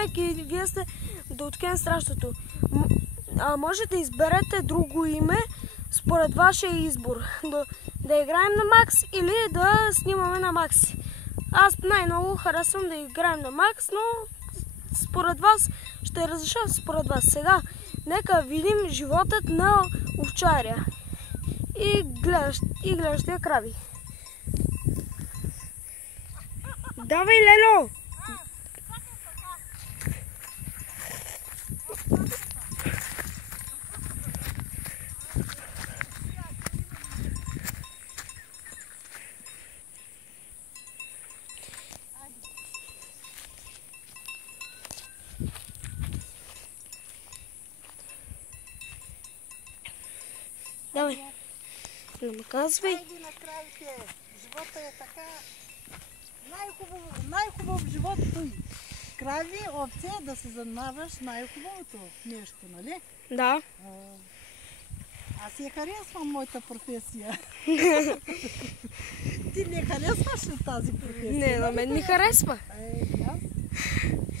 Алек и вие сте от Кен Страшното. Може да изберете друго име според вашия избор. Да играем на Макс или да снимаме на Макс. Аз най-много харесвам да играем на Макс, но според вас ще разреша според вас. Сега нека видим животът на овчаря и гледащия крави. Давай, Лело! Давай. Не ме казвай. Хайде на кравите. Живота е така. Най-хубав живот той. Крави, овце, да се занимаваш най-хубавото нещо, нали? Да. Аз я харесвам моята професия. Ти не харесваш ли тази професия? Не, на мен ми харесва. Аз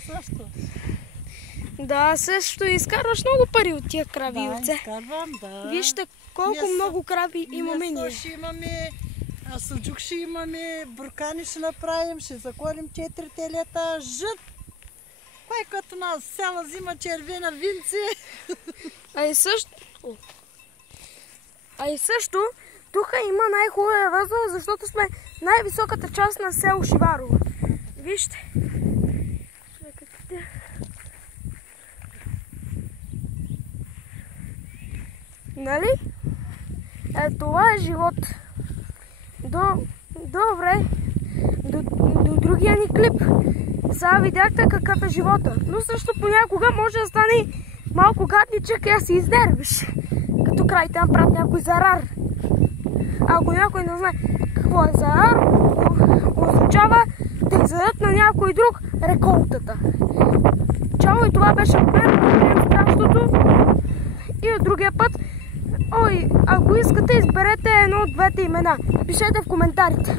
също. Да, също изкарваш много пари от тия крави и овце. Да, изкарвам, да. Вижте колко много крави имаме ние. Ще имаме, суджук ще имаме, буркани ще направим, ще заколим 4 телета, жът. Кой като нас сяла зима червена винце. А и също, тук има най-хубавия възел, защото сме най-високата част на село Шиварово. Вижте. Нали? Това е живот. Добре. До другия ни клип. Сега видяхте какъв е живота. Но също понякога може да стане малко гадничък и да си издервиш. Като край там правят някой зарар. Ако някой не знае какво е зарар, означава да издадат на някой друг реколтата. Чао, и това беше от мен, страшното. И от другия път, ако искате, изберете едно от двете имена. Пишете в коментарите.